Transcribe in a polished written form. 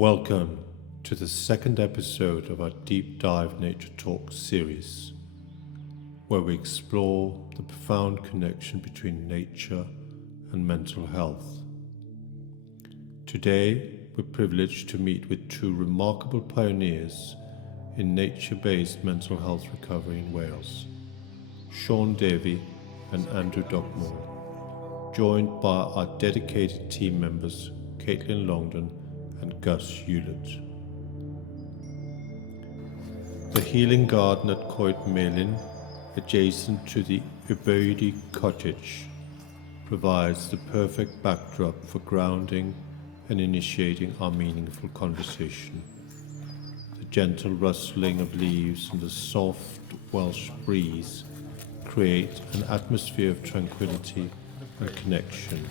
Welcome to the second episode of our Deep Dive Nature Talk series, where we explore the profound connection between nature and mental health. Today, we're privileged to meet with two remarkable pioneers in nature-based mental health recovery in Wales, Davey and Andrew Dockmore, joined by our dedicated team members, Caitlin Longdon and Gus Hewlett. The healing garden at Coed Melin, adjacent to the Ubodi cottage, provides the perfect backdrop for grounding and initiating our meaningful conversation. The gentle rustling of leaves and the soft Welsh breeze create an atmosphere of tranquility and connection